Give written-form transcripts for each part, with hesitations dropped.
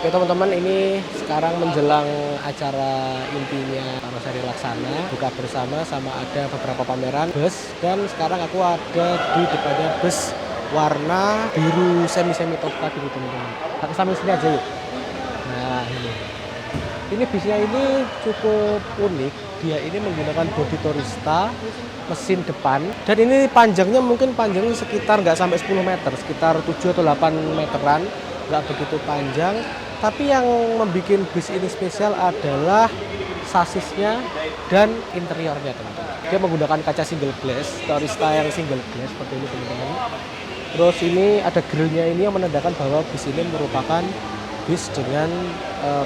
Oke teman-teman, ini sekarang menjelang acara intinya Karoseri Laksana, buka bersama sama ada beberapa pameran bus, dan sekarang aku ada di depannya bus warna biru semi-semi top tadi teman-teman. Aku sambil sini aja yuk. Nah ini bisnya ini cukup unik, dia ini menggunakan bodi Torista, mesin depan, dan ini panjangnya mungkin panjangnya sekitar nggak sampai 10 meter, sekitar 7 atau 8 meteran, nggak begitu panjang. Tapi yang membuat bis ini spesial adalah sasisnya dan interiornya teman-teman. Dia menggunakan kaca single glass, Torista yang single glass seperti ini teman-teman. Terus ini ada grillnya ini yang menandakan bahwa bis ini merupakan bis dengan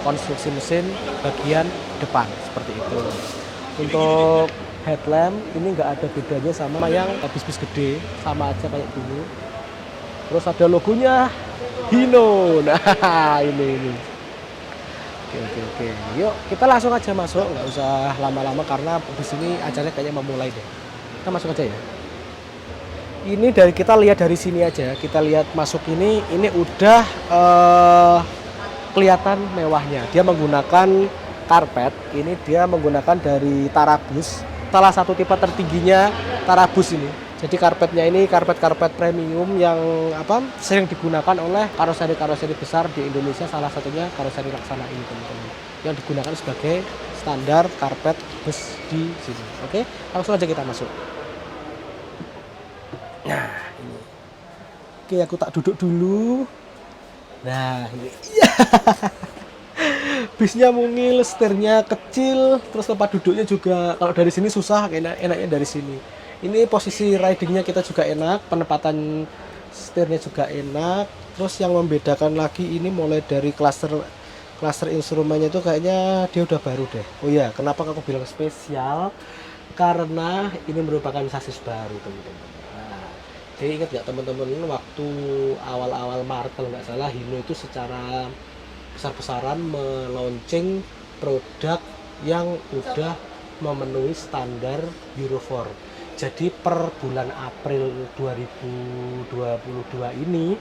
konstruksi mesin bagian depan seperti itu. Untuk headlamp ini nggak ada bedanya sama yang bis-bis gede, sama aja kayak gini. Terus ada logonya Hino. Nah ini. Oke. Yuk kita langsung aja masuk, nggak usah lama-lama karena bis ini acaranya kayaknya mau mulai deh. Kita masuk aja ya. Ini kita lihat dari sini aja, kita lihat masuk ini udah kelihatan mewahnya. Dia menggunakan karpet, ini dia menggunakan dari Tarabus, salah satu tipe tertingginya Tarabus ini. Jadi karpetnya ini karpet premium yang sering digunakan oleh karoseri besar di Indonesia, salah satunya Karoseri Laksana ini teman-teman. Yang digunakan sebagai standar karpet bus di sini. Oke, langsung aja kita masuk. Nah, ini. Oke, aku tak duduk dulu. Nah, ini. Bisnya mungil, setirnya kecil, terus tempat duduknya juga kalau dari sini susah, enaknya dari sini. Ini posisi ridingnya kita juga enak, penempatan setirnya juga enak. Terus yang membedakan lagi ini mulai dari klaster instrumennya itu kayaknya dia udah baru deh. Oh iya, kenapa aku bilang spesial? Karena ini merupakan sasis baru teman-teman. Nah, jadi ingat nggak teman-teman, waktu awal-awal Maret kalau nggak salah Hino itu secara besar-besaran meluncing produk yang udah memenuhi standar Euro 4. Jadi per bulan April 2022 ini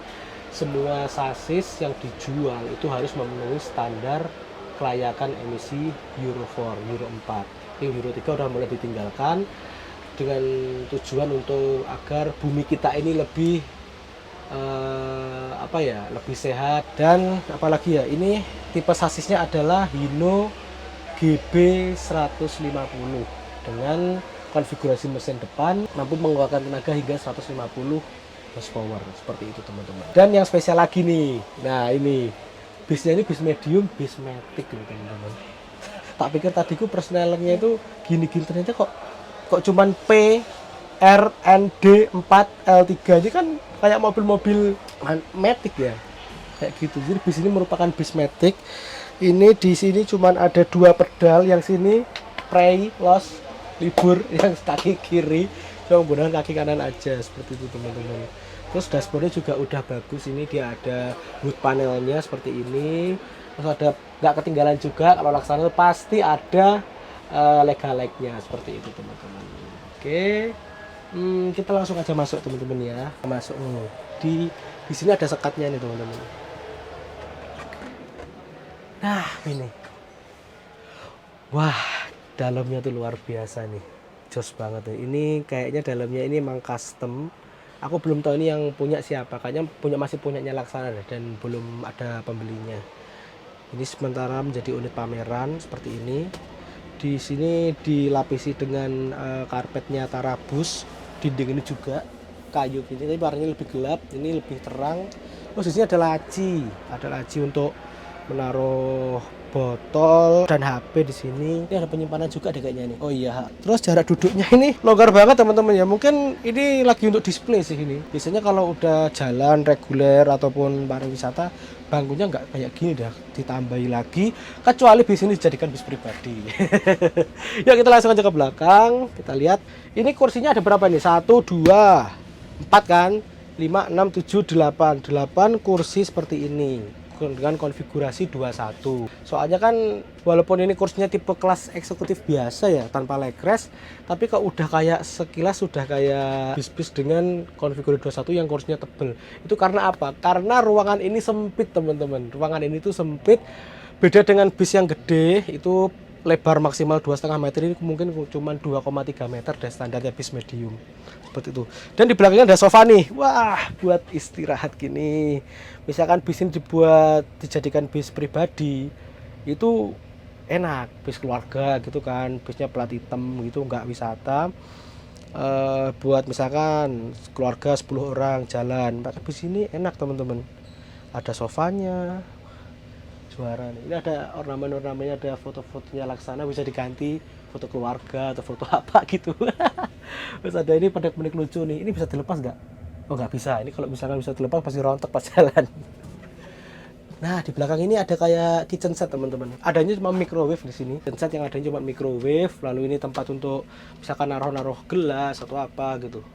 semua sasis yang dijual itu harus memenuhi standar kelayakan emisi Euro 4, Euro 4. Yang Euro 3 udah mulai ditinggalkan dengan tujuan untuk agar bumi kita ini lebih lebih sehat. Dan apalagi ya, ini tipe sasisnya adalah Hino GB 150 dengan konfigurasi mesin depan mampu mengeluarkan tenaga hingga 150 horsepower seperti itu teman-teman. Dan yang spesial lagi nih, nah ini bisnya ini bis medium, bis matic gitu teman-teman. Tak pikir tadiku persnelernya itu gini-gini, ternyata kok cuman P RND 4 L3 ini kan kayak mobil-mobil matic ya, kayak gitu. Jadi bis ini merupakan bis matic. Ini di sini cuman ada 2 pedal, yang sini pray loss libur, yang kaki kiri cuma menggunakan kaki kanan aja seperti itu teman-teman. Terus dashboardnya juga udah bagus, ini dia ada hood panelnya seperti ini. Terus ada nggak ketinggalan juga kalau Laksana pasti ada lega-legnya seperti itu teman-teman. Oke. Kita langsung aja masuk teman-teman ya. Masuk di sini ada sekatnya nih teman-teman. Nah ini, wah dalamnya tuh luar biasa nih, jos banget nih. Ini kayaknya dalamnya ini emang custom. Aku belum tahu ini yang punya siapa, kayaknya masih punyanya Laksana deh, dan belum ada pembelinya. Ini sementara menjadi unit pameran seperti ini. Di sini dilapisi dengan karpetnya Tarabus. Dinding ini juga kayu gini, tapi warnanya lebih gelap, ini lebih terang. Terus di sini ada laci untuk menaruh botol dan HP di sini. Ini ada penyimpanan juga deh kayaknya nih. Oh iya. Terus jarak duduknya ini longgar banget teman-teman ya. Mungkin ini lagi untuk display sih ini. Biasanya kalau udah jalan reguler ataupun pariwisata, bangkunya nggak kayak gini dah, ditambahi lagi, kecuali bis ini dijadikan bis pribadi. Yuk kita langsung aja ke belakang, kita lihat. Ini kursinya ada berapa nih? 1, 2, 4 kan? 5, 6, 7, 8 kursi seperti ini. dengan konfigurasi 21. Soalnya kan walaupun ini kursinya tipe kelas eksekutif biasa ya, tanpa legrest, tapi kok udah kayak sekilas sudah kayak bis-bis dengan konfigurasi 21 yang kursinya tebel. Itu karena apa? Karena ruangan ini sempit teman-teman. Ruangan ini tuh sempit. Beda dengan bis yang gede, itu lebar maksimal 2,5 meter, ini mungkin cuma 2,3 meter dan standarnya bis medium. Seperti itu. Dan di belakangnya ada sofa nih. Wah, buat istirahat gini. Misalkan bis ini dijadikan bis pribadi, itu enak, bis keluarga gitu kan, bisnya plat hitam gitu, nggak wisata. Buat misalkan keluarga 10 orang jalan, pakai bis ini enak teman-teman. Ada sofanya, suara nih. Ini ada ornamen-ornamennya, ada foto-fotonya Laksana, bisa diganti foto keluarga atau foto apa gitu. Terus ada ini pada menik lucu nih. Ini bisa dilepas nggak? Oh nggak bisa. Ini kalau misalkan bisa dilepas pasti rontok pas jalan. Nah di belakang ini ada kayak kitchen set teman-teman. Adanya cuma microwave di sini. Kitchen set yang adanya cuma microwave. Lalu ini tempat untuk misalkan naruh-naruh gelas atau apa gitu.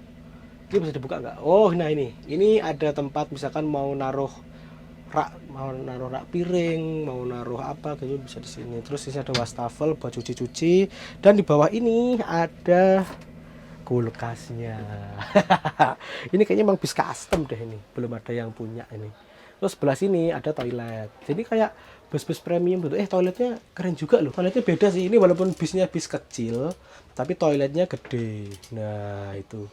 Ini bisa dibuka nggak? Oh nah ini ada tempat misalkan mau naruh rak piring, mau naruh apa gitu bisa di sini. Terus di sini ada wastafel buat cuci-cuci, dan di bawah ini ada kulkasnya. Ini kayaknya emang bis custom deh ini, belum ada yang punya ini. Terus sebelah sini ada toilet. Jadi kayak bus-bus premium gitu. Toiletnya keren juga loh. Toiletnya beda sih. Ini walaupun bisnya bis kecil, tapi toiletnya gede. Nah, itu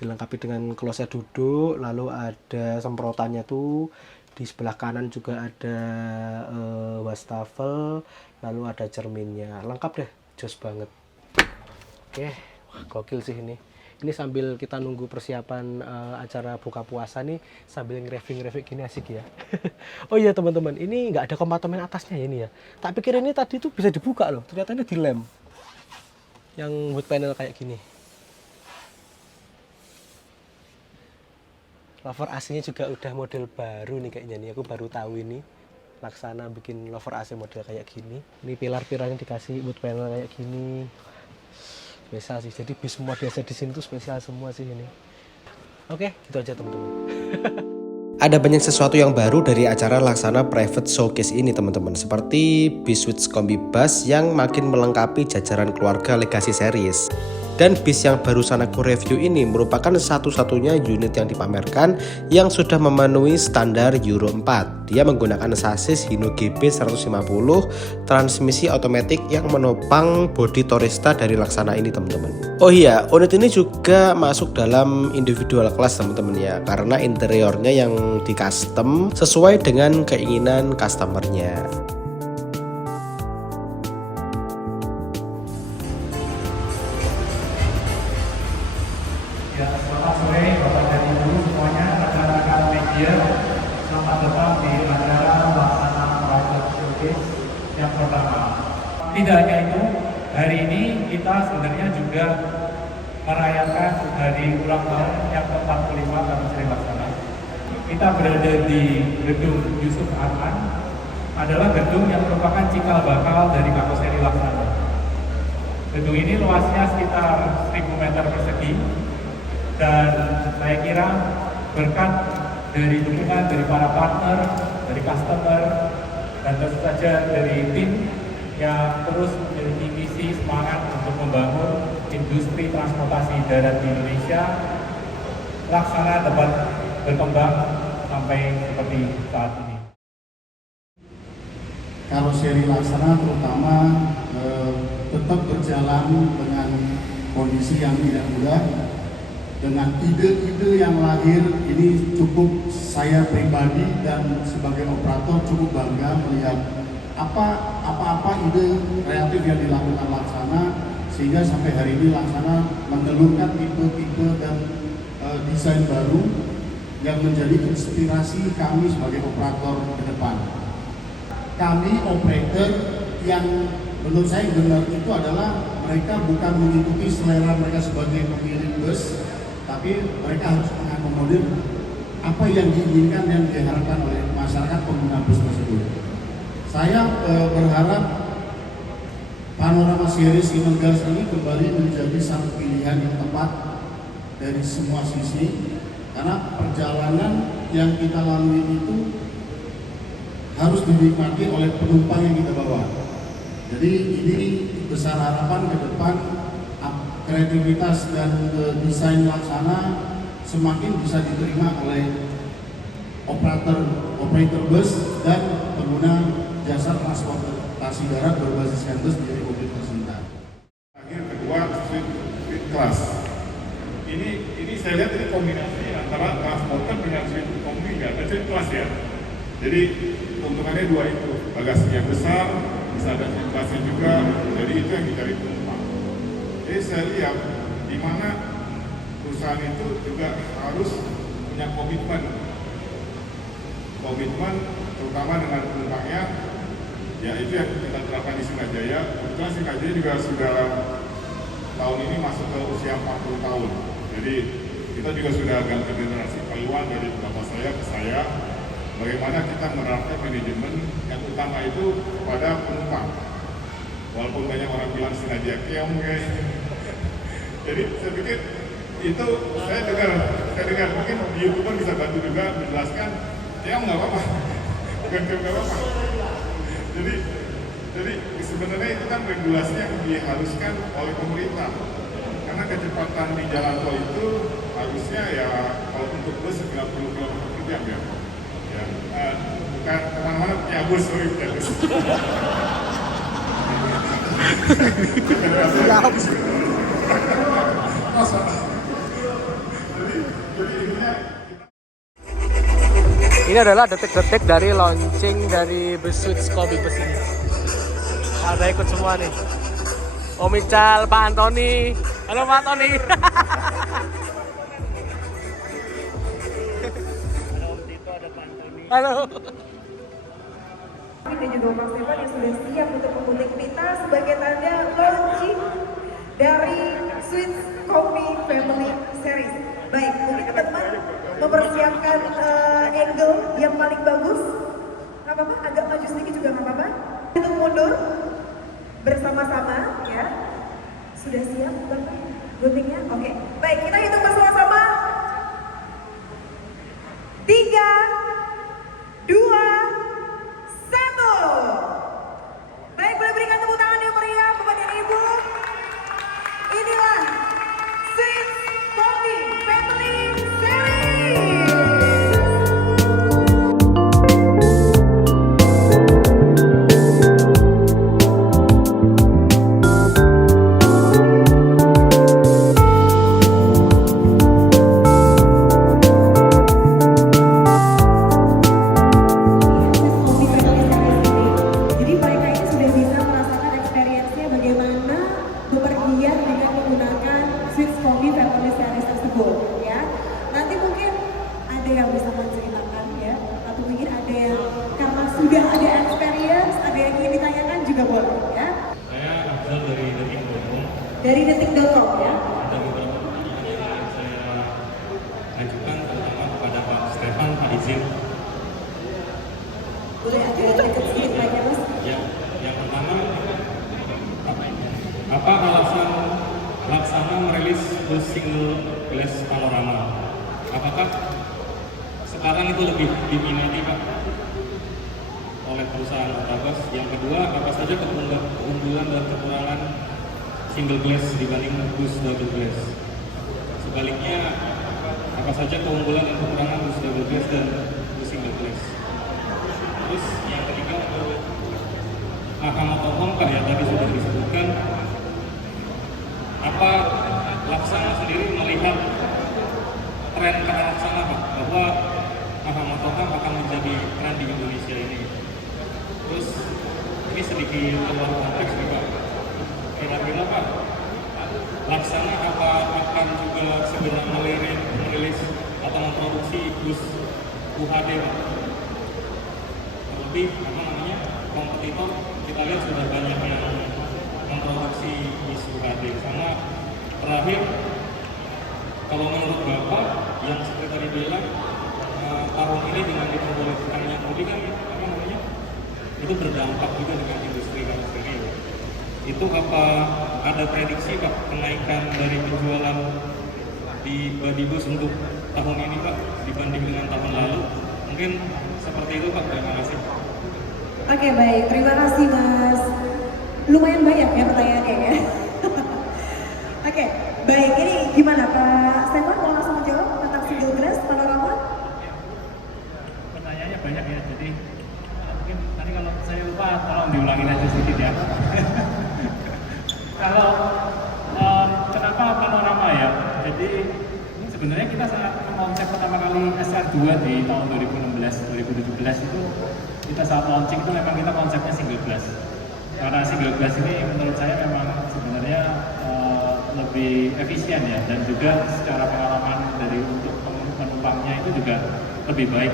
dilengkapi dengan kloset duduk, lalu ada semprotannya tuh. Di sebelah kanan juga ada wastafel, lalu ada cerminnya. Lengkap deh, jos banget. Oke, wah, gokil sih ini. Ini sambil kita nunggu persiapan acara buka puasa nih, sambil nge-review gini asik ya. Oh iya teman-teman, ini nggak ada kompartemen atasnya ya ini ya. Tak pikir ini tadi tuh bisa dibuka loh, ternyata ini dilem. Yang wood panel kayak gini. Lover AC-nya juga udah model baru nih kayaknya nih. Aku baru tahu ini. Laksana bikin lover AC model kayak gini. Ini pilar-pilarnya dikasih wood panel kayak gini. Spesial sih. Jadi bis semua biasa di sini tuh spesial semua sih ini. Oke, gitu aja teman-teman. Ada banyak sesuatu yang baru dari acara Laksana Private Showcase ini teman-teman. Seperti bis Switch Kombi Bus yang makin melengkapi jajaran keluarga Legacy Series. Dan bis yang barusan aku review ini merupakan satu-satunya unit yang dipamerkan yang sudah memenuhi standar Euro 4. Dia menggunakan sasis Hino GP 150, transmisi otomatis yang menopang bodi Torista dari Laksana ini teman-teman. Oh iya, unit ini juga masuk dalam individual class teman-teman ya, karena interiornya yang di custom sesuai dengan keinginan customernya. Ya, selamat sore Bapak dan Ibu semuanya, rekan-rekan media. Selamat datang di acara Laksana Private Showcase yang pertama. Tidak hanya itu, hari ini kita sebenarnya juga merayakan hari ulang tahun yang ke-45 Karoseri Laksana. Kita berada di gedung Yusuf Arman, adalah gedung yang merupakan cikal bakal dari Karoseri Laksana. Gedung ini luasnya sekitar 1000 meter persegi. Dan saya kira berkat dari dukungan dari para partner, dari customer, dan tentu saja dari tim yang terus memiliki visi semangat untuk membangun industri transportasi darat di Indonesia, Laksana dapat berkembang sampai seperti saat ini. Karoseri Laksana terutama tetap berjalan dengan kondisi yang tidak mudah. Dengan ide-ide yang lahir ini cukup saya pribadi dan sebagai operator cukup bangga melihat apa-apa ide kreatif yang dilakukan Laksana sehingga sampai hari ini Laksana menelurkan tipe-tipe dan desain baru yang menjadi inspirasi kami sebagai operator ke depan. Kami operator yang menurut saya benar itu adalah mereka bukan mengikuti selera mereka sebagai pemilik bus, tapi mereka harus mengakomodir apa yang diinginkan dan diharapkan oleh masyarakat pengguna bus tersebut. Saya berharap Panorama Series Inovasi ini kembali menjadi satu pilihan yang tepat dari semua sisi, karena perjalanan yang kita lalui itu harus dinikmati oleh penumpang yang kita bawa. Jadi ini besar harapan ke depan kreativitas dan desain Laksana semakin bisa diterima oleh operator bus dan pengguna jasa transportasi darat berbasiskan bus di Republik Tercinta. Akhir kedua street class. Ini saya lihat ini kombinasi antara transporter dengan street class ya. Jadi keuntungannya dua itu, bagasinya besar, bisa ada street classnya juga. Jadi itu yang dicari penumpang. Jadi saya lihat di mana perusahaan itu juga harus punya komitmen terutama dengan penumpangnya. Ya itu yang kita terapkan di Singajaya. Kebetulan Singajaya juga sudah tahun ini masuk ke usia 40 tahun. Jadi kita juga sudah ganti generasi Pak dari bapak saya ke saya. Bagaimana kita menerapkan manajemen yang utama itu kepada penumpang. Walaupun banyak orang bilang Singajaya keong guys. Jadi saya pikir itu saya dengar mungkin di YouTube bisa bantu juga menjelaskan keong nggak apa-apa, bukan keong nggak apa-apa. Jadi sebenarnya itu kan regulasi yang diharuskan oleh pemerintah. Karena kecepatan di jalan tol itu harusnya ya kalau untuk bus 90 km per jam ya. Bukan kemana-mana punya bus, punya bus. Ini adalah detik-detik dari launching dari bus Switch Kobi bus ini. Ada ikut semua nih. Om Ical, Pak Antoni. Halo Pak Antoni. Halo. Dan juga Mas Stefan yang sudah siap untuk mengutip kita sebagai tanda launching dari Switch Kobi Family Series. Baik, mungkin teman-teman mempersiapkan angle yang paling bagus. Nggak apa-apa, agak maju sedikit juga nggak apa-apa. Untuk mundur bersama-sama ya. Sudah siap Bapak guntingnya? Oke. Baik, kita hitung bersama-sama. 3, 2, 1. Baik, boleh berikan tepuk tangan yang meriah Bapak dan Ibu. Inilah Switch Kobi Family Series. Jadi mereka ini sudah bisa merasakan experience-nya bagaimana bepergian dengan menggunakan Switch Kobi Family Series tersebut ya. Nanti mungkin ada yang bisa menceritakan ya, atau mungkin ada yang karena sudah ada experience, ada yang ingin ditanyakan juga boleh ya. Saya Abdul dari Detik.com. Dari Detik.com ya. Ada beberapa pertanyaan yang saya ajukan terutama kepada Pak Stefan, Pak Izin. Boleh agak dekat sedikit lagi Mas. Ya, yang pertama, apa alasan Laksana merilis bus single glass panorama? Apakah sekarang itu lebih diminati Pak oleh perusahaan Otabas? Yang kedua, apa saja keunggulan dan kekurangan single glass dibanding bus double glass? Sebaliknya, apa saja keunggulan dan kekurangan bus double glass dan bus single glass? Terus yang ketiga untuk Mahkamah Pak ya tadi sudah disebutkan, apa Laksana sendiri melihat tren kata Laksana Pak bahwa Mahkamah akan menjadi tren di Indonesia ini. Terus ini sedikit keluar konteks nih Pak. Kira-kira Pak, Laksana apa akan juga segera merilis atau memproduksi bus UHD Pak? Terlebih kompetitor kita lihat sudah banyak yang memproduksi bus UHD. Sama terakhir, kalau menurut Bapak yang seperti tadi bilang tahun ini dengan diperbolehkannya Kobi kan itu berdampak juga dengan industri sendiri. Itu apa ada prediksi Pak kenaikan dari penjualan di body bus untuk tahun ini Pak dibanding dengan tahun lalu? Mungkin seperti itu Pak. Terima kasih. Oke, baik, terima kasih Mas. Lumayan banyak ya pertanyaannya ya. Oke, baik, ini gimana Pak Stefan mau langsung menjawab tentang single glass panorama? Pertanyaannya banyak ya, jadi mungkin nanti kalau saya lupa tolong diulangin aja sedikit ya. Kalau kenapa panorama ya? Jadi ini sebenarnya kita saat konsep pertama kali SR2 di tahun 2016-2017 itu kita saat launching itu memang kita konsepnya single glass. Karena single glass ini menurut saya memang sebenarnya lebih efisien ya, dan juga secara pengalaman dari untuk penumpangnya itu juga lebih baik.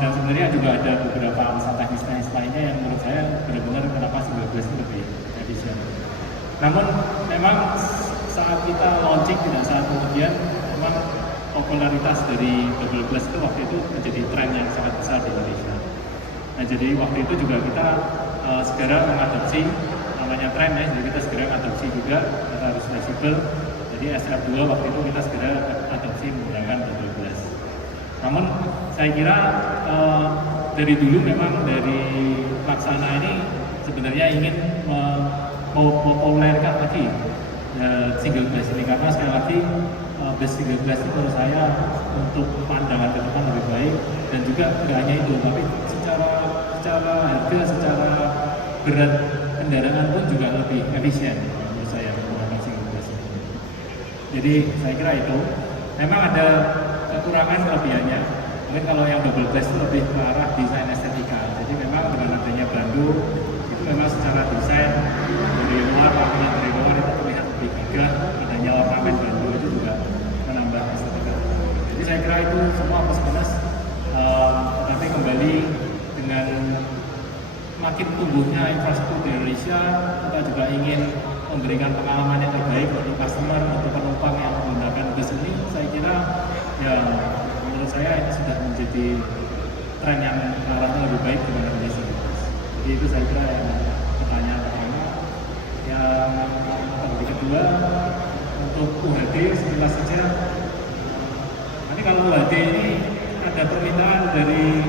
Dan sebenarnya juga ada beberapa alasan teknis lainnya yang menurut saya benar-benar kenapa single glass itu lebih efisien. Namun memang saat kita launching tidak saat kemudian memang popularitas dari double glass itu waktu itu menjadi tren yang sangat besar di Indonesia. Nah jadi waktu itu juga kita segera mengadopsi namanya tren ya, jadi kita segera adopsi juga, kita harus fleksibel. Jadi SR2 waktu itu kita segera adopsi menggunakan double glass. Namun saya kira dari dulu memang dari Laksana ini sebenarnya ingin mempopulerkan lagi single glass ini, karena sekali lagi bus single glass itu menurut saya untuk pandangan ke depan lebih baik, dan juga tidak hanya itu, tapi secara harga, secara berat kendaraan pun juga lebih efisien menurut saya menggunakan single glass ini. Jadi saya kira itu memang ada kekurangan kelebihannya. Mungkin kalau yang double glass itu lebih ke arah desain estetika. Jadi memang dengan adanya Bandung itu memang secara desain dari luar, bangunan dari luar itu terlihat lebih gagah. Adanya ornamen Bandung itu juga menambah estetika. Jadi saya kira itu semua plus minus. Tetapi kembali dengan makin tumbuhnya infrastruktur di Indonesia, kita juga ingin memberikan pengalaman yang terbaik untuk customer, untuk penumpang yang menggunakan bus ini. Saya kira ya menurut saya ini sudah menjadi tren yang arahnya lebih baik dengan adanya bus. Jadi itu saya kira yang pertanyaan pertama. Yang kedua, untuk UHD sekilas saja. Nanti kalau UHD ini ada permintaan dari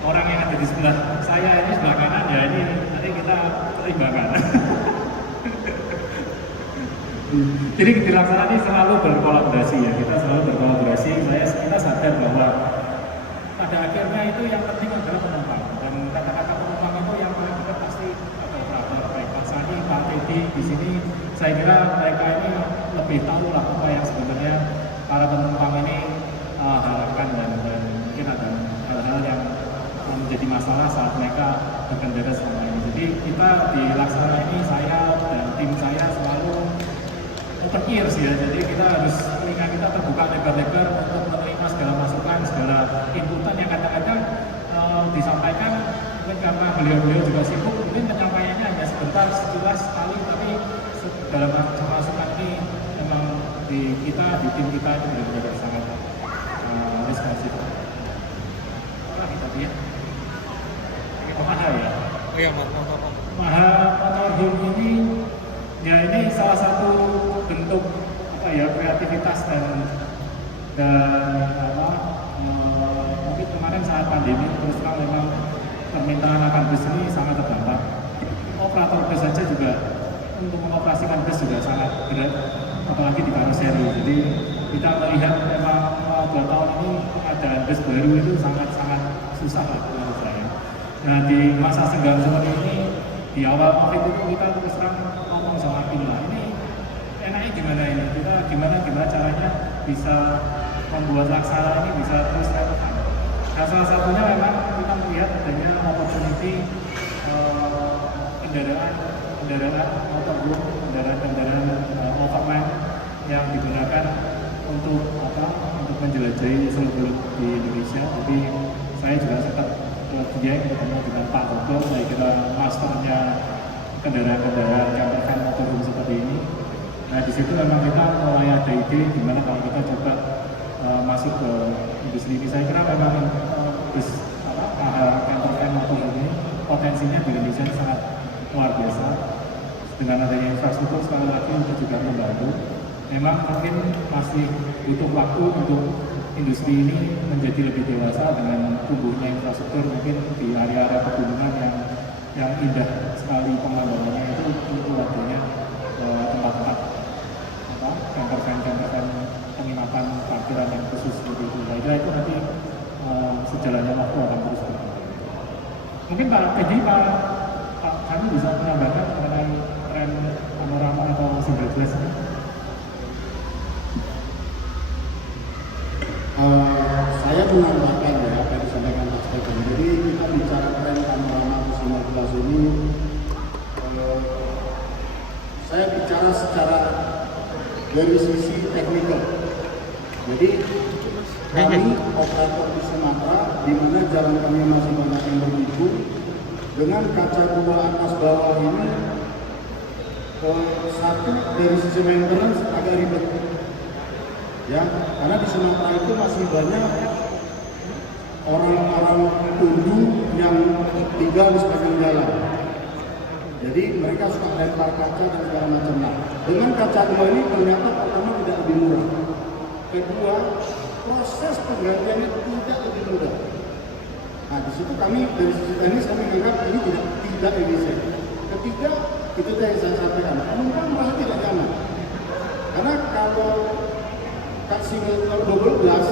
orang yang ada di sebelah saya ini, sebelah kanan ya, ini nanti kita pertimbangkan. Jadi di Laksana ini selalu berkolaborasi ya, kita selalu berkolaborasi. Kita sadar bahwa pada akhirnya itu yang penting adalah penumpang, dan kata-kata penumpang itu yang paling dekat pasti ada operator, baik Pak Sani, Pak Teddy di sini. Saya kira mereka ini lebih tahu lah apa yang sebenarnya para penumpang ini harapkan, dan mungkin ada hal-hal yang menjadi masalah saat mereka berkendara selama ini. Jadi kita di Laksana ini, saya dan tim saya selalu open ears ya, jadi kita harus, telinga kita terbuka lebar-lebar untuk menerima segala masukan, segala inputan yang kadang-kadang disampaikan. Mungkin karena beliau-beliau juga sibuk, mungkin penyampaiannya hanya sebentar, sekilas sekali, tapi segala masukan ini memang di tim kita itu benar-benar sangat responsif. Apa tadi ya? Maha ya? Oh iya, maaf. Maha Motorhome ini ya, ini salah satu bentuk apa ya, kreativitas dan mungkin kemarin saat pandemi terus terang memang permintaan akan bus ini sangat terdampak. Operator bus saja juga untuk mengoperasikan bus juga sangat berat, apalagi di karoseri. Jadi kita melihat memang 2 tahun ini keadaan bus baru itu sangat-sangat susah lah menurut saya. Nah di masa senggang seperti ini, di awal COVID itu kita terus terang ngomong sama Pila, ini enaknya gimana ini? Kita gimana caranya bisa membuat Laksana ini bisa terus relevan. Nah salah satunya memang kita melihat adanya opportunity kendaraan motorhome, kendaraan overland yang digunakan untuk menjelajahi seluruh di Indonesia. Jadi saya juga sempat dia ketemu dengan Pak Bogor, saya kira masternya kendaraan camper van motorhome seperti ini. Nah di situ memang kita mulai ada ide gimana kalau kita coba masuk ke industri ini. Saya kira memang camper van motorhome ini potensinya di Indonesia sangat luar biasa. Dengan adanya infrastruktur sekali lagi itu juga membantu. memang mungkin masih butuh waktu untuk industri ini menjadi lebih dewasa dengan tumbuhnya infrastruktur mungkin di area-area pegunungan yang indah sekali pemandangannya itu adanya tempat-tempat camper-van penginapan parkiran yang khusus seperti itu. Nah, itu nanti sejalannya waktu akan terus berkembang. Mungkin Pak Pedi, Pak kami bisa menambahkan mengenai tren panorama atau single glass ini? Saya menambahkan ya apa yang disampaikan Mas Stefan. Jadi kita bicara tren panorama single glass ini, saya bicara secara dari sisi teknikal. Jadi kami operator di Sumatera, di mana jalan kami masih banyak yang berliku, dengan kaca dua atas bawah ini, satu dari sisi maintenance agak ribet. Ya, karena di Sumatera itu masih banyak orang-orang Undu yang tinggal di sepanjang jalan. Jadi mereka suka lempar kaca dan segala macam. Nah, dengan kaca dua ini ternyata pertama tidak lebih murah. Kedua, proses penggantiannya tidak lebih mudah. Nah, di situ kami dari sisi teknis kami menganggap ini tidak efisien. Ketiga, itu yang saya sampaikan, penumpang merasa tidak nyaman. Karena kalau single double glass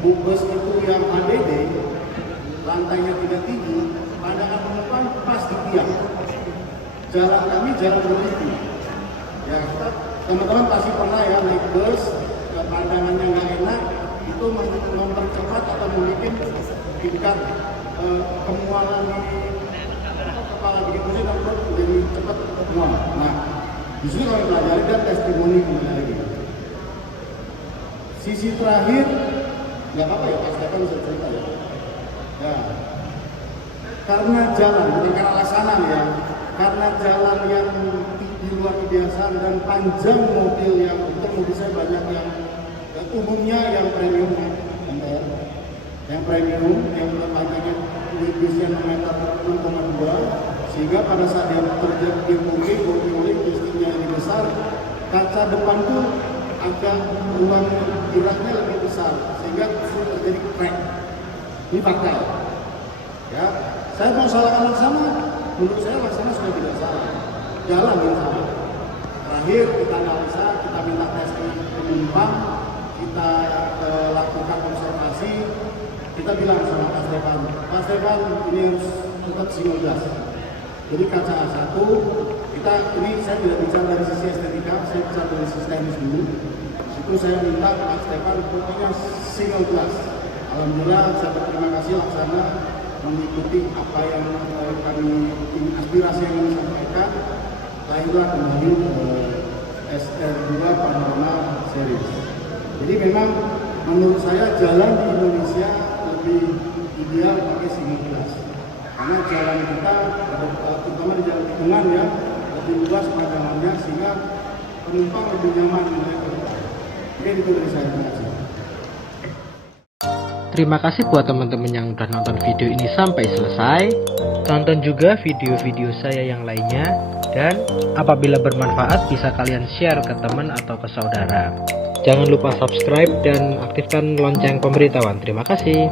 bus itu yang ADD, lantainya tidak tinggi, pandangan penumpang pas di tiang. Jalan kami jalan berliku. Ya, teman-teman pasti pernah ya naik bus, pandangannya nggak enak, itu mempercepat atau membuat tingkat kemualan kepala begitu dan menjadi cepat mual. Nah, di sini kami pelajari dan testimoni kembali lagi. Sisi terakhir, nggak apa-apa ya Pak Stefan bisa cerita ya. Ya, karena jalan, bukan karena laksanaan ya, karena jalan yang di luar kebiasaan dan panjang mobil yang mobil saya banyak yang umumnya yang premium, yang premium yang panjangnya bisnya 6 meter 6,2, sehingga pada saat dia terjadi booking bisnya ini besar, kaca depan tuh agak ruang geraknya lebih besar sehingga terjadi crack. Ini fakta ya. Saya mau salahkan laksana, menurut saya laksana sudah tidak salah, jalan yang salah. Terakhir kita analisa, kita minta testing penumpang, kita lakukan observasi, kita bilang sama Pak Stefan ini harus tetap single glass. Jadi kaca A1, ini saya tidak bicara dari sisi estetika, saya bicara dari sisi teknis dulu. Itu saya minta Pak Stefan pokoknya single glass. Alhamdulillah saya berterima kasih laksana mengikuti apa yang kami aspirasi yang kami sampaikan. Lahirlah kembali SR2 Panorama Series. Jadi memang menurut saya jalan di Indonesia lebih ideal pakai single glass. Karena jalan kita, terutama di jalan tikungan ya, lebih luas pandangannya sehingga penumpang lebih nyaman naik kereta. Oke, itu dari saya. Terima kasih. Terima kasih buat teman-teman yang udah nonton video ini sampai selesai. Tonton juga video-video saya yang lainnya. Dan apabila bermanfaat bisa kalian share ke teman atau ke saudara. Jangan lupa subscribe dan aktifkan lonceng pemberitahuan. Terima kasih.